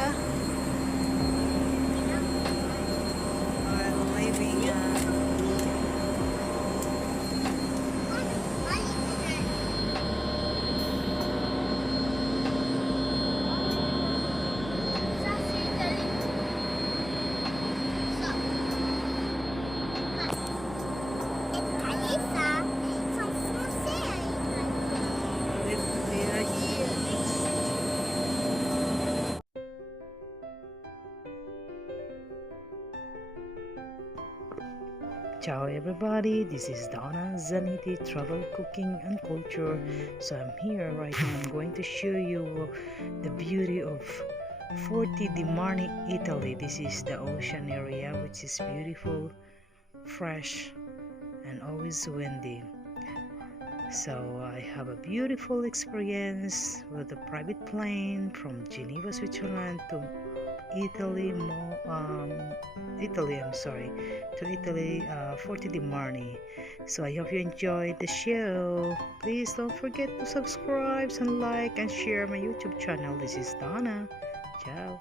ka? Maybe we are here. Ciao everybody, this is Donna Z, Travel, Cooking and Culture. So I'm here right now. I'm going to show you the beauty of Forte dei Marmi, Italy. This is the ocean area, which is beautiful, fresh, and always windy. So I have a beautiful experience with a private plane from Geneva, Switzerland to Italy, Forte dei Marmi. So I hope you enjoyed the show. Please don't forget to subscribe and like and share my YouTube channel. This is Donna. Ciao.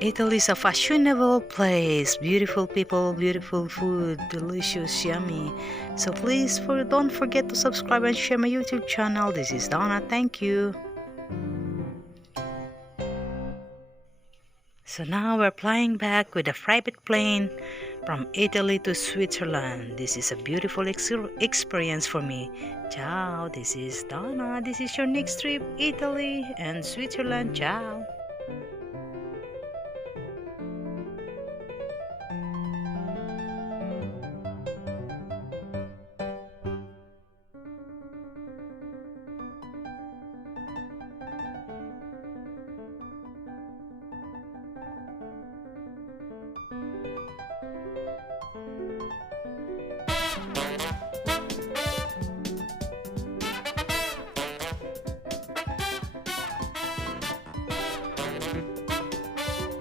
Italy is a fashionable place, beautiful people, beautiful food, delicious, yummy. So please don't forget to subscribe and share my YouTube channel. This is Donna. Thank you. So now we're flying back with a private plane From Italy to Switzerland, this is a beautiful experience for me. Ciao, this is Donna. This is your next trip, Italy and Switzerland. Ciao.